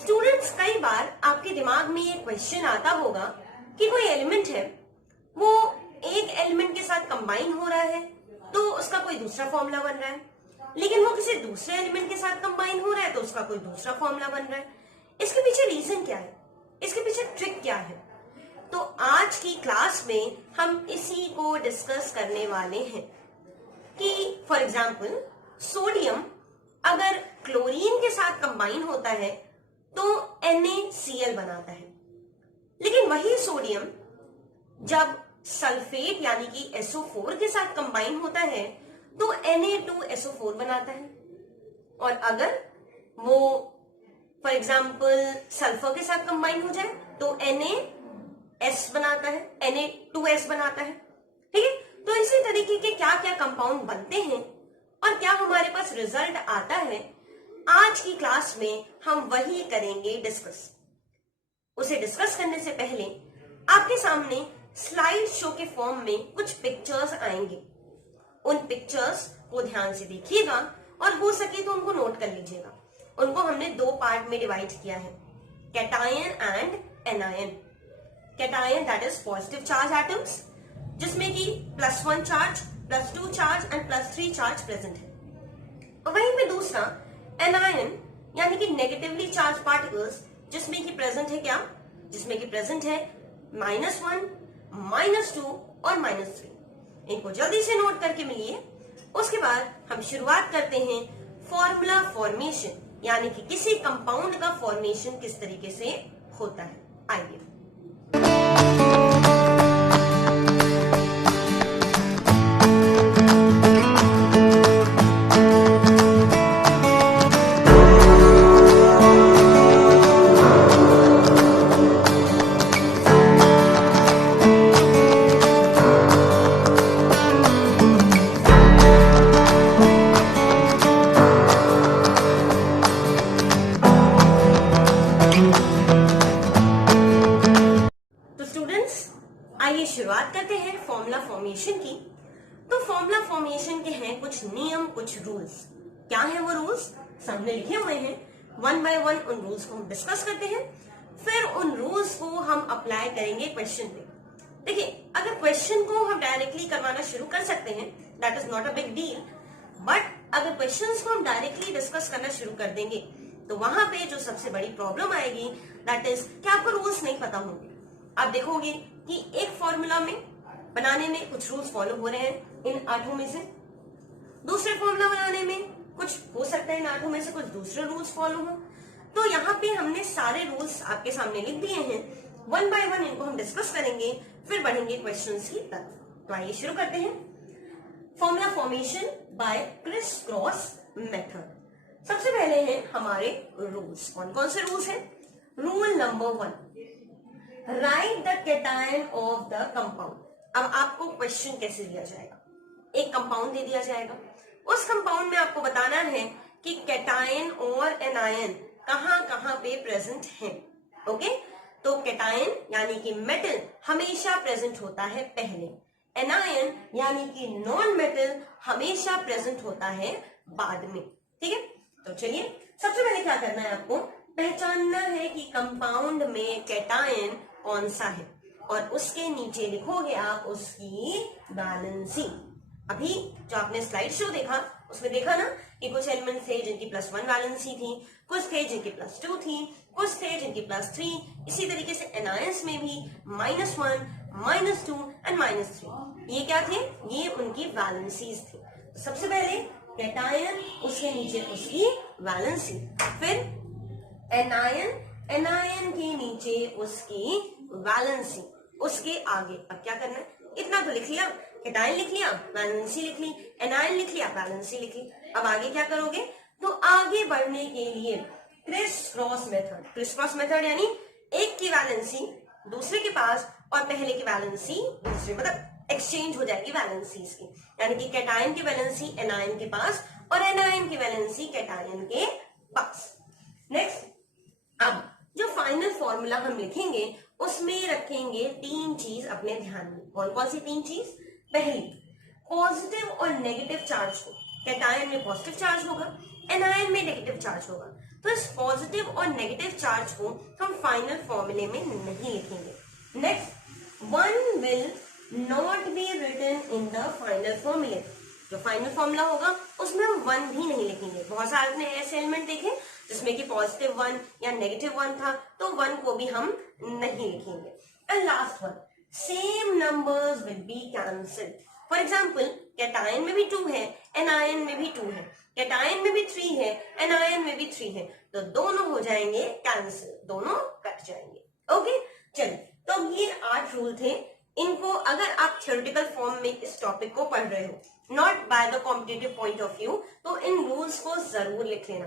Students, कई बार आपके दिमाग में ये क्वेश्चन आता होगा कि कोई एलिमेंट है, वो एक एलिमेंट के साथ कंबाइन हो रहा है तो उसका कोई दूसरा फॉर्मूला बन रहा है, लेकिन वो किसी दूसरे एलिमेंट के साथ कंबाइन हो रहा है तो उसका कोई दूसरा फॉर्मूला बन रहा है। इसके पीछे रीजन क्या है, इसके पीछे ट्रिक क्या है? तो आज की क्लास में हम इसी को डिस्कस करने वाले हैं कि फॉर एग्जाम्पल सोडियम अगर क्लोरीन के साथ कंबाइन होता है तो NaCl बनाता है, लेकिन वही सोडियम जब सल्फेट यानी कि SO4 के साथ कंबाइन होता है तो Na2SO4 बनाता है। और अगर वो फॉर एग्जाम्पल सल्फर के साथ कंबाइन हो जाए तो NaS बनाता है, Na2S बनाता है। ठीक है, तो इसी तरीके के क्या क्या कंपाउंड बनते हैं और क्या हमारे पास रिजल्ट आता है, आज की क्लास में हम वही करेंगे डिस्कस। उसे डिस्कस करने से पहले आपके सामने स्लाइड शो के फॉर्म में कुछ पिक्चर्स आएंगे। उन पिक्चर्स को ध्यान से देखिएगा और हो सके तो उनको नोट कर लीजिएगा। उनको हमने दो पार्ट में डिवाइड किया है, cation and anion. Cation that is positive charge atoms जिसमें कि +1 charge, +2 charge and +3 charge present है। और वहीं पे दूसरा एनायन यानी कि नेगेटिवली चार्ज पार्टिकल्स जिसमें कि प्रेजेंट है क्या, जिसमें कि प्रेजेंट है -1, -2 और -3। इनको जल्दी से नोट करके मिलिए। उसके बाद हम शुरुआत करते हैं फॉर्मूला फॉर्मेशन, यानी कि किसी कंपाउंड का फॉर्मेशन किस तरीके से होता है। आइए शुरुआत करते हैं फॉर्मूला फॉर्मेशन की। तो फॉर्मूला फॉर्मेशन के हैं कुछ नियम, कुछ रूल्स। क्या है वो रूल्स? सामने लिखे हुए हैं। 1 बाय 1 उन रूल्स को हम डिस्कस करते हैं, फिर उन रूल्स को हम अप्लाई करेंगे क्वेश्चन पे। देखिए, अगर क्वेश्चन को हम डायरेक्टली करवाना शुरू कर सकते हैं, that is not a big deal, but अगर क्वेश्चंस को हम डायरेक्टली डिस्कस करना शुरू कर देंगे तो वहां पे जो सबसे बड़ी प्रॉब्लम आएगी दैट इज कि आपको रूल्स नहीं पता होंगे। आप देखोगे कि एक फॉर्मूला में बनाने में कुछ रूल्स फॉलो हो रहे हैं इन 8 में से, दूसरे फॉर्मूला बनाने में कुछ हो सकता है इन 8 में से कुछ दूसरे रूल्स फॉलो हो। तो यहाँ पे हमने सारे रूल्स आपके सामने लिख दिए हैं। 1 बाय 1 इनको हम डिस्कस करेंगे, फिर बढ़ेंगे क्वेश्चंस की तरफ। तो आइए शुरू करते हैं formula formation by criss cross method. सबसे पहले हैं हमारे रूल्स। कौन कौन से रूल्स हैं? Rule number 1, right the cation of the compound. अब आपको क्वेश्चन कैसे दिया जाएगा? एक कंपाउंड दे दिया जाएगा, उस कंपाउंड में आपको बताना है कि कैटायन और एनायन कहां कहां पे प्रेजेंट है। ओके, तो कैटायन यानी कि मेटल हमेशा प्रेजेंट होता है पहले, एनायन यानी कि नॉन मेटल हमेशा प्रेजेंट होता है बाद में। ठीक है, तो चलिए सबसे पहले क्या करना है, आपको पहचानना है कि कंपाउंड में कैटायन कौन सा है और उसके नीचे लिखोगे आप उसकी वैलेंसी। अभी जो आपने स्लाइड शो देखा उसमें देखा ना कि कुछ एलिमेंट थे जिनकी +1 वैलेंसी थी, कुछ थे जिनकी +2 थी, कुछ थे जिनकी +3। इसी तरीके से एनायंस में भी -1, -2 एंड -3 ये क्या थे? ये उनकी वैलेंसीज थी। तो सबसे पहले कैटायन, उसके नीचे उसकी वैलेंसी, फिर एनायन, एनायन के नीचे उसकी वैलेंसी, उसके आगे अब क्या करना है? इतना तो लिख लिया, कैटायन लिख लिया, वैलेंसी लिख ली, एनायन लिख लिया, वैलेंसी लिख ली। अब आगे क्या करोगे? तो आगे बढ़ने के लिए criss cross method. Criss cross method यानी एक की वैलेंसी दूसरे के पास और पहले की वैलेंसी दूसरे, मतलब एक्सचेंज हो जाएगी वैलेंसीज की, यानी कि कैटायन की वैलेंसी एनायन के पास और एनायन की वैलेंसी कैटायन के पास। नेक्स्ट, अब जो फाइनल फॉर्मूला हम लिखेंगे उसमें रखेंगे 3 चीज अपने ध्यान में। कौन कौन सी 3 चीज? पहली, पॉजिटिव और नेगेटिव चार्ज को। कैटायन में पॉजिटिव चार्ज होगा, एनायन में नेगेटिव चार्ज होगा। तो इस पॉजिटिव और नेगेटिव चार्ज को हम फाइनल फॉर्मूले में नहीं लिखेंगे। Next, 1 will not be written in the final formula. जो फाइनल फॉर्मूला होगा उसमें हम 1 भी नहीं लिखेंगे। बहुत सारे आपने ऐसे एलिमेंट देखे जिसमें कि पॉजिटिव 1 या नेगेटिव 1 था, तो 1 को भी हम नहीं लिखेंगे। And last one, same numbers will be cancelled. For example, cation में भी 2 है, एनायन में भी 2 है, कैटायन में भी 3 है, एनायन में भी 3 है, तो दोनों हो जाएंगे कैंसिल, दोनों कट जाएंगे। ओके, चलिए, तो ये 8 रूल थे। इनको अगर आप थ्योरेटिकल फॉर्म में इस टॉपिक को पढ़ रहे हो, not by the competitive point of view, तो इन रूल्स को जरूर लिख लेना,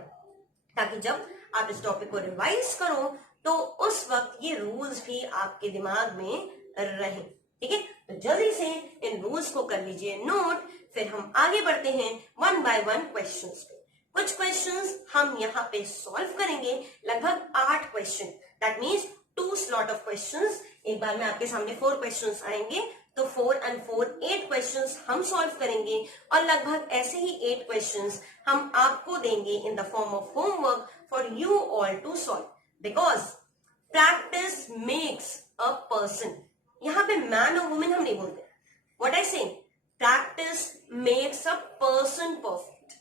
ताकि जब आप इस टॉपिक को रिवाइज करो तो उस वक्त ये रूल्स भी आपके दिमाग में रहे। ठीक है, तो जल्दी से इन रूल्स को कर लीजिए नोट, फिर हम आगे बढ़ते हैं 1 बाय 1 क्वेश्चंस पे। कुछ क्वेश्चंस हम यहाँ पे सॉल्व करेंगे, लगभग 8 question, that means 2 slot of questions. एक बार में आपके सामने 4 क्वेश्चंस आएंगे, तो 4 and 4 8 क्वेश्चंस हम सॉल्व करेंगे, और लगभग ऐसे ही 8 क्वेश्चंस हम आपको देंगे in the form of homework for you all to solve, because practice makes a person. यहाँ पे मैन और वुमेन हम नहीं बोलते, व्हाट आई से, practice makes a person perfect.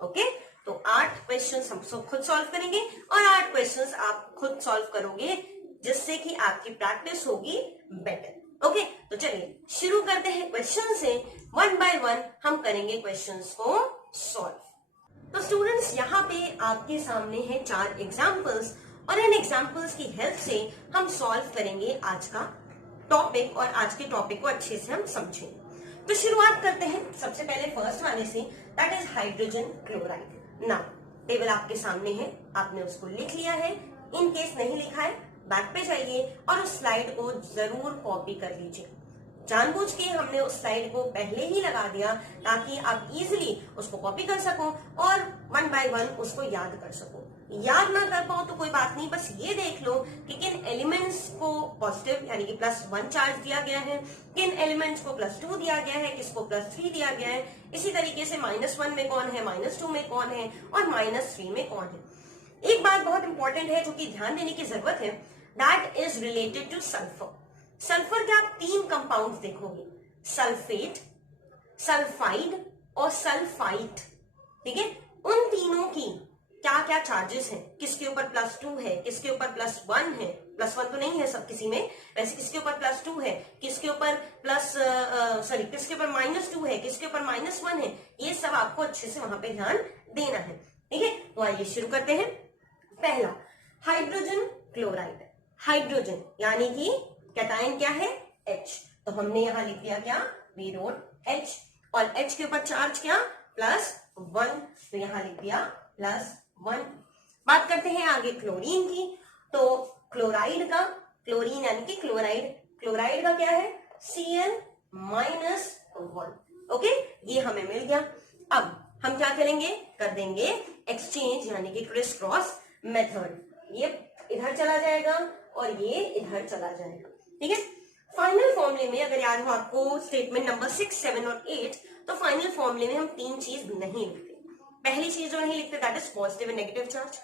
Okay, तो 8 क्वेश्चंस हम सब खुद सॉल्व करेंगे और 8 क्वेश्चंस आप खुद सॉल्व करोगे, जिससे कि आपकी प्रैक्टिस होगी बेटर। ओके, तो चलिए शुरू करते हैं क्वेश्चन से। 1 बाय 1 हम करेंगे क्वेश्चंस को सॉल्व। तो स्टूडेंट्स, यहाँ पे आपके सामने है 4 एग्जाम्पल्स, और इन एग्जाम्पल्स की हेल्प से हम सॉल्व करेंगे आज का टॉपिक, और आज के टॉपिक को अच्छे से हम समझेंगे। तो शुरुआत करते हैं सबसे पहले फर्स्ट वाले से, दैट इज हाइड्रोजन क्लोराइड। ना टेबल आपके सामने है, आपने उसको लिख लिया है। इन केस नहीं लिखा है, बैक पे जाइए और उस स्लाइड को जरूर कॉपी कर लीजिए। जानबूझ के हमने उस स्लाइड को पहले ही लगा दिया ताकि आप इजीली उसको कॉपी कर सको और 1 बाय 1 उसको याद कर सको। याद ना कर पाओ तो कोई बात नहीं, बस ये देख लो कि किन एलिमेंट्स को पॉजिटिव यानी कि +1 चार्ज दिया गया है, किन एलिमेंट्स को +2 दिया गया है, किसको +3 दिया गया है। इसी तरीके से -1 में कौन है, -2 में कौन है और -3 में कौन है। एक बात बहुत इंपॉर्टेंट है जो कि ध्यान देने की जरूरत है, that is related two sulphur. Sulphur के आप 3 कंपाउंड देखोगे, सल्फेट, सल्फाइड और सल्फाइट। ठीक है, उन तीनों की क्या क्या चार्जेस हैं, किसके ऊपर +2 है, किसके ऊपर +1 है, +1 तो नहीं है सब किसी में, वैसे किसके ऊपर +2 है, किसके ऊपर किसके ऊपर -2 है, किसके ऊपर -1 है, ये सब आपको अच्छे से वहां पे ध्यान देना है। ठीक है, तो आइए शुरू करते हैं। पहला, हाइड्रोजन क्लोराइड। हाइड्रोजन यानी कि कैटायन क्या है, H, तो हमने यहां लिख दिया क्या, वी रोट H, और H के ऊपर चार्ज क्या, +1, तो यहां लिख दिया +1। बात करते हैं आगे क्लोरीन की। तो क्लोराइड का, क्लोरीन यानी कि क्लोराइड, क्लोराइड का क्या है, Cl-1। ओके, ये हमें मिल गया। अब हम क्या करेंगे, कर देंगे एक्सचेंज यानी कि क्रिस क्रॉस मेथड। ये इधर चला जाएगा और ये इधर चला जाएगा। ठीक है, फाइनल फॉर्मूले में अगर याद हो आपको स्टेटमेंट नंबर 6, 7 और 8, तो फाइनल फॉर्मूले में हम 3 चीज नहीं लिखते। पहली चीज जो नहीं लिखते that is positive and negative charge,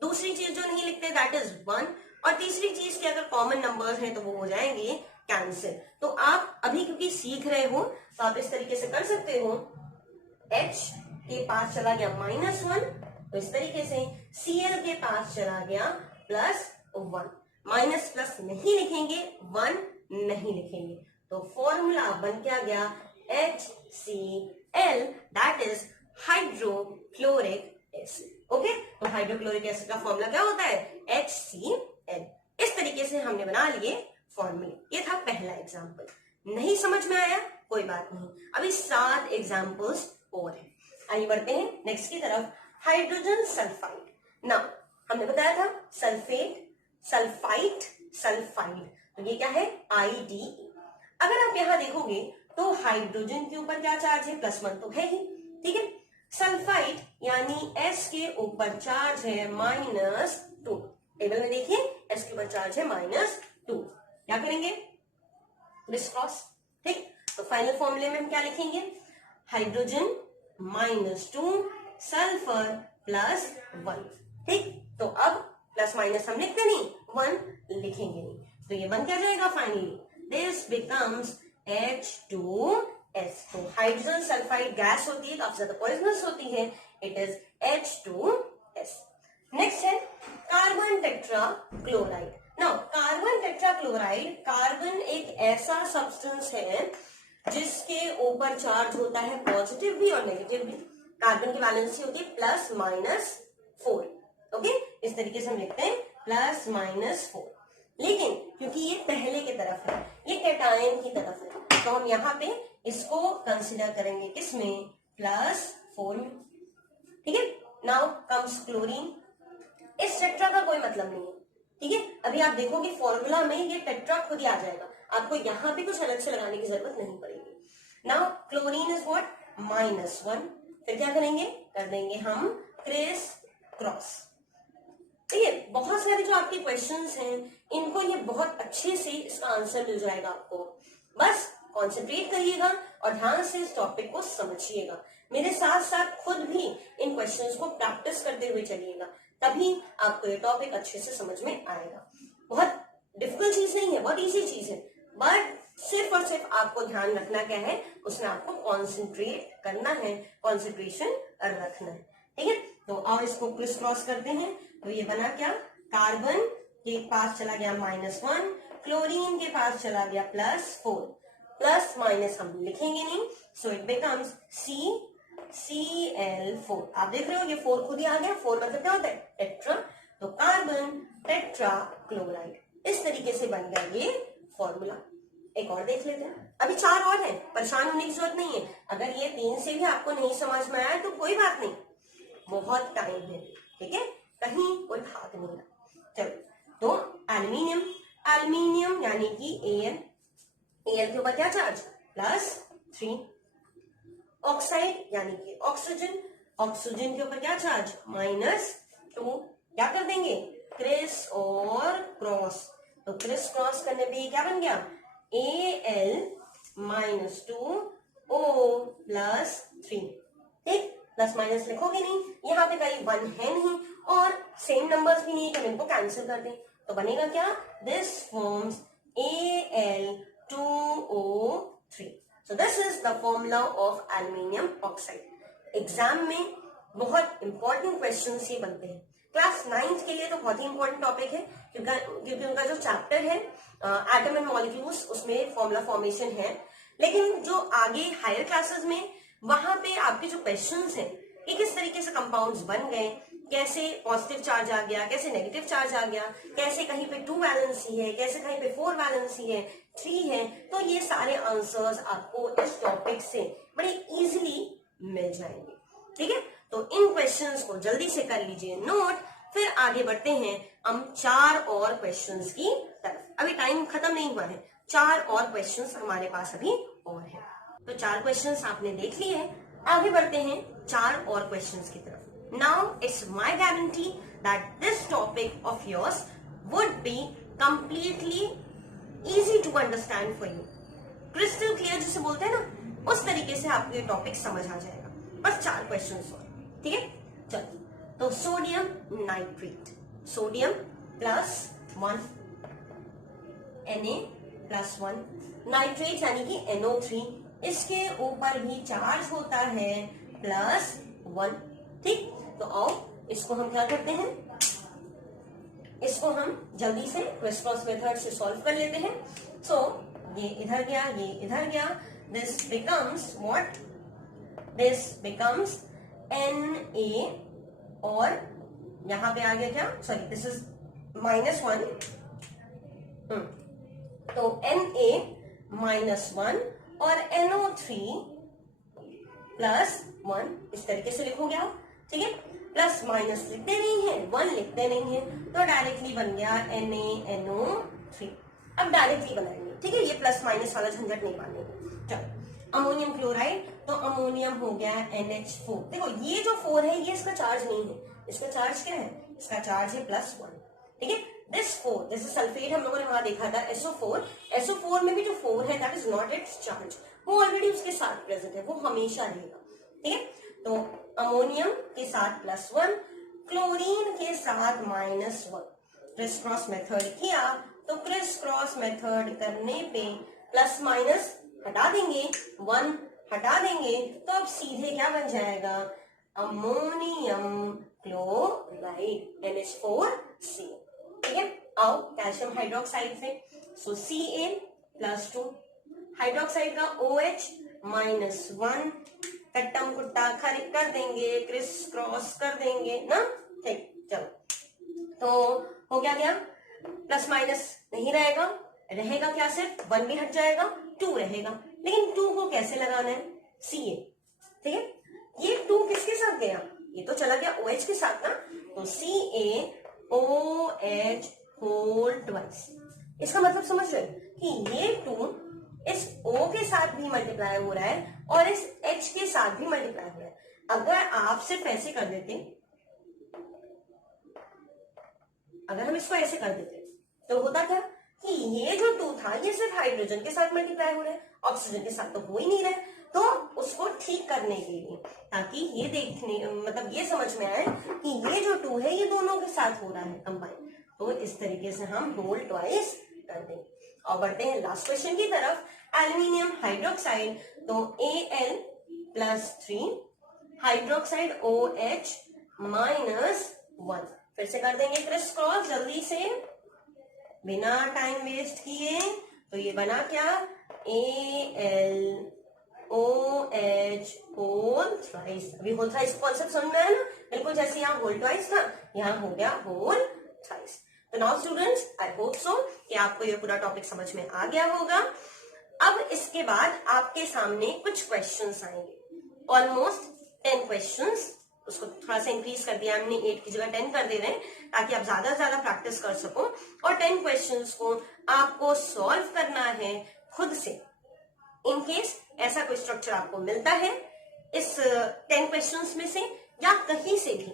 दूसरी चीज जो नहीं लिखते दैट इज 1, और तीसरी चीज के अगर कॉमन नंबर्स हैं तो वो हो जाएंगे कैंसिल। तो आप अभी क्योंकि सीख रहे हो तो आप इस तरीके से कर सकते हो, H के पास चला गया -1, तो इस तरीके से Cl के पास चला गया +1। माइनस प्लस नहीं लिखेंगे, 1 नहीं लिखेंगे, तो फॉर्मूला बन क्या गया, HCl, that is hydrochloric acid. Okay, तो हाइड्रोक्लोरिक एसिड का फॉर्मूला क्या होता है, HCl। इस तरीके से हमने बना लिए फॉर्मूले। ये था पहला एग्जाम्पल। नहीं समझ में आया कोई बात नहीं, अभी 7 एग्जाम्पल्स और हैं। आइए बढ़ते हैं नेक्स्ट की तरफ, हाइड्रोजन सल्फाइड। ना हमने बताया था सल्फेट, सल्फाइट, सल्फाइड, तो ये क्या है, ID। अगर आप यहां देखोगे तो हाइड्रोजन के ऊपर क्या चार्ज है, +1 तो है ही। ठीक है, सल्फाइड यानी S के ऊपर चार्ज है -2। टेबल में देखिए S के ऊपर चार्ज है -2। क्या करेंगे, क्रिस क्रॉस। ठीक, तो फाइनल फॉर्मूले में हम क्या लिखेंगे, हाइड्रोजन -2 सल्फर +1। ठीक, तो अब प्लस माइनस हम लिखते नहीं, 1 लिखेंगे नहीं, तो ये बन क्या जाएगा फाइनली, दिस बिकम्स H2S। तो हाइड्रोजन सल्फाइड गैस होती है, काफी ज्यादा पॉइजनस होती है, इट इज H2S। नेक्स्ट है carbon tetra chloride. Now carbon tetra chloride, carbon एक ऐसा सब्सटेंस है जिसके ऊपर चार्ज होता है पॉजिटिव भी और नेगेटिव भी। कार्बन की वैलेंसी होती है +-4। ओके, इस तरीके से हम लिखते हैं +-4। लेकिन क्योंकि ये पहले की तरफ है, ये कैटायन की तरफ है, तो हम यहाँ पे इसको कंसिडर करेंगे किसमें, +4 में। ठीक है, नाउ कम्स क्लोरीन। इस टेट्रा का कोई मतलब नहीं है, ठीक है, अभी आप देखोगे फॉर्मूला में ये टेट्रा खुद ही आ जाएगा, आपको यहाँ पे कुछ अलग से लगाने की जरूरत नहीं पड़ेगी। Now chlorine is what, -1। फिर क्या करेंगे, कर देंगे हम क्रिस क्रॉस। ठीक है, बहुत सारे जो आपके क्वेश्चंस हैं इनको ये बहुत अच्छे से इसका आंसर मिल जाएगा आपको, बस कॉन्सेंट्रेट करिएगा और ध्यान से इस टॉपिक को समझिएगा। मेरे साथ साथ खुद भी इन क्वेश्चंस को प्रैक्टिस करते हुए चलिएगा, तभी आपको ये टॉपिक अच्छे से समझ में आएगा। बहुत डिफिकल्ट चीज नहीं है, बहुत इजी चीज है, बट सिर्फ और सिर्फ आपको ध्यान रखना क्या है, उसमें आपको कॉन्सेंट्रेट करना है, कॉन्सेंट्रेशन रखना है। ठीक है, तो आओ इसको क्रिस क्रॉस करते हैं। तो ये बना क्या, कार्बन के पास चला गया -1, क्लोरीन के पास चला गया +4, प्लस माइनस हम लिखेंगे नहीं, सो इट बिकम्स CCl4। आप देख रहे हो ये 4 खुद ही आ गया, 4 मतलब क्या होता है, टेट्रा, तो कार्बन टेट्रा क्लोराइड। इस तरीके से बन गया ये फॉर्मूला। एक और देख लेते हैं, अभी 4 और है, परेशान होने की जरूरत नहीं है। अगर ये 3 से भी आपको नहीं समझ में आया तो कोई बात नहीं, बहुत टाइम है, ठीक है, कहीं कोई भाग नहीं रहा। चलो, तो एल्यूमिनियम, एल्यूमिनियम यानी कि Al, Al के ऊपर क्या चार्ज, +3। ऑक्साइड यानी कि ऑक्सीजन, ऑक्सीजन के ऊपर क्या चार्ज, -2। क्या कर देंगे, क्रिस और क्रॉस, तो क्रिस क्रॉस करने पे क्या बन गया, Al-2O+3। ठीक, प्लस माइनस लिखोगे नहीं, यहाँ पे कहीं 1 है नहीं और सेम नंबर्स भी नहीं है, तो हम इनको कैंसिल कर दें, तो बनेगा क्या, this forms Al2O3। So this is the formula of aluminium oxide. Exam में बहुत इंपॉर्टेंट क्वेश्चंस ये बनते हैं। क्लास 9th के लिए तो बहुत ही इंपॉर्टेंट टॉपिक है, क्योंकि उनका जो चैप्टर है एटम एंड मॉलिक्यूल्स, उसमें फॉर्मूला फॉर्मेशन है। लेकिन जो आगे हायर क्लासेस में, वहां पे आपके जो क्वेश्चंस हैं, ये किस तरीके से कंपाउंड्स बन गए, कैसे पॉजिटिव चार्ज आ गया, कैसे नेगेटिव चार्ज आ गया, कैसे कहीं पे 2 वैलेंसी है, कैसे कहीं पे 4 वैलेंसी है, 3 है, तो ये सारे आंसर्स आपको इस टॉपिक से बड़े इजीली मिल जाएंगे। ठीक है, तो इन क्वेश्चंस को जल्दी से कर लीजिए नोट, फिर आगे बढ़ते हैं हम 4 और क्वेश्चंस की तरफ। अभी टाइम खत्म नहीं हुआ है, 4 और क्वेश्चंस हमारे पास अभी और है। तो 4 क्वेश्चंस आपने देख लिए हैं, आगे बढ़ते हैं 4 और क्वेश्चंस की तरफ। Now it's my guarantee that this topic of yours would be completely easy to understand for you. Crystal clear जिसे बोलते हैं ना, उस तरीके से आपको ये टॉपिक समझ आ जाएगा। बस 4 क्वेश्चंस और, ठीक है, चलो। तो sodium nitrate, sodium +1, Na+1, nitrate यानी कि NO3, इसके ऊपर भी चार्ज होता है +1। ठीक, तो आओ इसको हम क्या करते हैं, इसको हम जल्दी से क्रिस क्रॉस मेथड से सॉल्व कर लेते हैं। सो ये इधर गया, ये इधर गया, this becomes what, this becomes Na, और यहां पे आ गया क्या, सॉरी दिस इज -1, तो Na-1 और NO3+1, इस तरीके से लिखोगे आप, ठीक है, प्लस माइनस लिखते नहीं है, 1 लिखते नहीं है, तो डायरेक्टली बन गया NaNO3। अब डायरेक्टली बनाएंगे, ठीक है, ये प्लस माइनस वाला झंझट नहीं मानेंगे। चलो, अमोनियम क्लोराइड, तो अमोनियम हो गया NH4। देखो ये जो 4 है, ये इसका चार्ज नहीं है, इसका चार्ज क्या है, इसका चार्ज है +1। ठीक है, दिस 4, जैसे सल्फेट हम लोगों ने वहां देखा था SO4, SO4 में भी जो 4 है that is not it's charge, वो ऑलरेडी उसके साथ प्रेजेंट है, वो हमेशा रहेगा। ठीक है, तो अमोनियम के साथ +1, क्लोरीन के साथ -1 क्रिस क्रॉस मेथड किया तो क्रिस क्रॉस मेथड करने पे प्लस माइनस हटा देंगे, 1 हटा देंगे तो अब सीधे क्या बन जाएगा, अमोनियम क्लोराइड NH4C। ठीक है, आओ कैल्शियम हाइड्रोक्साइड से, सो Ca+2 हाइड्रोक्साइड का OH -1 कट्टम कुट्टा कर देंगे, क्रिस क्रॉस कर देंगे ना। ठीक, चलो तो हो गया, प्लस माइनस नहीं रहेगा, रहेगा क्या, सिर्फ 1 भी हट जाएगा, 2 रहेगा। लेकिन 2 को कैसे लगाना है, Ca। ठीक है, ये 2 किसके साथ गया, ये तो चला गया OH के साथ ना, तो CaOH होल ट्वाइस। इसका मतलब समझ रहे कि ये 2 इस O के साथ भी मल्टीप्लाई हो रहा है और इस H के साथ भी मल्टीप्लाई हो रहा है। अगर आप सिर्फ ऐसे कर देते, अगर हम इसको ऐसे कर देते तो होता क्या कि ये जो 2 था ये सिर्फ हाइड्रोजन के साथ मल्टीप्लाई हो रहा है, ऑक्सीजन के साथ तो हो ही नहीं रहा है। तो उसको ठीक करने के लिए, ताकि ये देखने मतलब ये समझ में आए कि ये जो 2 है ये दोनों के साथ हो रहा है कंबाइन, तो इस तरीके से हम होल ट्वाइस कर देंगे। और बढ़ते हैं लास्ट क्वेश्चन की तरफ, एल्यूमिनियम हाइड्रोक्साइड, तो Al+3 हाइड्रोक्साइड OH -1, फिर से कर देंगे क्रिस क्रॉस जल्दी से बिना टाइम वेस्ट किए। तो ये बना क्या, AlOH होल थ्राइस। अभी होल थ्राइस कॉन्सेप्ट समझ में आया ना, बिल्कुल जैसे यहाँ होल ट्वाइस था, यहाँ हो गया होल थ्राइस। तो now students, I hope so कि आपको ये पूरा टॉपिक समझ में आ गया होगा। अब इसके बाद आपके सामने कुछ क्वेश्चंस आएंगे, ऑलमोस्ट 10 क्वेश्चंस। उसको थोड़ा सा इंक्रीज कर दिया हमने, 8 की जगह 10 कर दे रहे हैं, ताकि आप ज्यादा से ज्यादा प्रैक्टिस कर सको। और 10 क्वेश्चंस को आपको सॉल्व करना है खुद से। इन केस ऐसा कोई स्ट्रक्चर आपको मिलता है इस 10 क्वेश्चंस में से या कहीं से भी,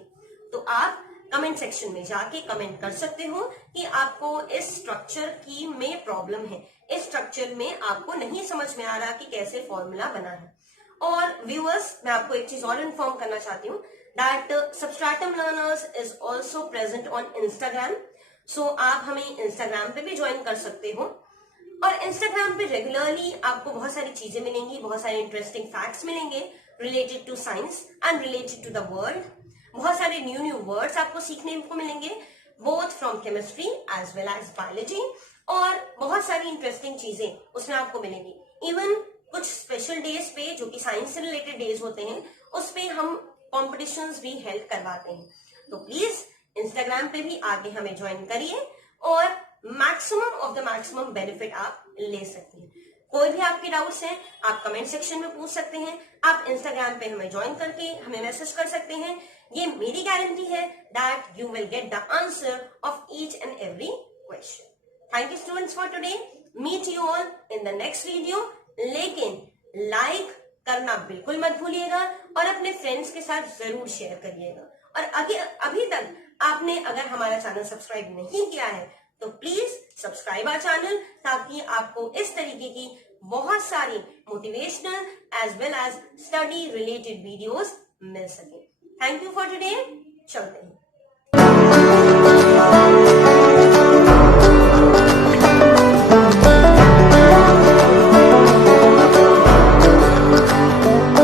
तो आप कमेंट सेक्शन में जाके कमेंट कर सकते हो कि आपको इस स्ट्रक्चर की में प्रॉब्लम है, इस स्ट्रक्चर में आपको नहीं समझ में आ रहा कि कैसे फॉर्मूला बना है। और व्यूअर्स, मैं आपको एक चीज और इन्फॉर्म करना चाहती हूँ, that substratum learners is also present on Instagram. So आप हमें इंस्टाग्राम पे भी ज्वाइन कर सकते हो, और इंस्टाग्राम पे रेगुलरली आपको बहुत सारी चीजें मिलेंगी, बहुत सारे इंटरेस्टिंग फैक्ट्स मिलेंगे related to science and related to the world. बहुत सारे न्यू वर्ड्स आपको सीखने को मिलेंगे, both from chemistry as well as biology, और बहुत सारी इंटरेस्टिंग चीजें उसमें आपको मिलेंगी। इवन कुछ स्पेशल डेज पे जो कि साइंस से रिलेटेड डेज होते हैं, उस पे हम कॉम्पिटिशन्स भी हेल्प करवाते हैं। तो प्लीज इंस्टाग्राम पे भी आगे हमें ज्वाइन करिए और maximum of the maximum benefit आप ले सकते हैं। कोई भी आपके डाउट्स हैं आप कमेंट सेक्शन में पूछ सकते हैं, आप इंस्टाग्राम पे हमें ज्वाइन करके हमें मैसेज कर सकते हैं। ये मेरी गारंटी है that you will get the answer of each and every question. Thank you students for today, meet you all in the next video. लेकिन लाइक करना बिल्कुल मत भूलिएगा और अपने फ्रेंड्स के साथ जरूर शेयर करिएगा। और अभी तक आपने अगर हमारा चैनल सब्सक्राइब नहीं किया है तो प्लीज सब्सक्राइब आवर चैनल, ताकि आपको इस तरीके की बहुत सारी motivational as well as study related videos मिल सके। थैंक यू फॉर टुडे, चलते हैं।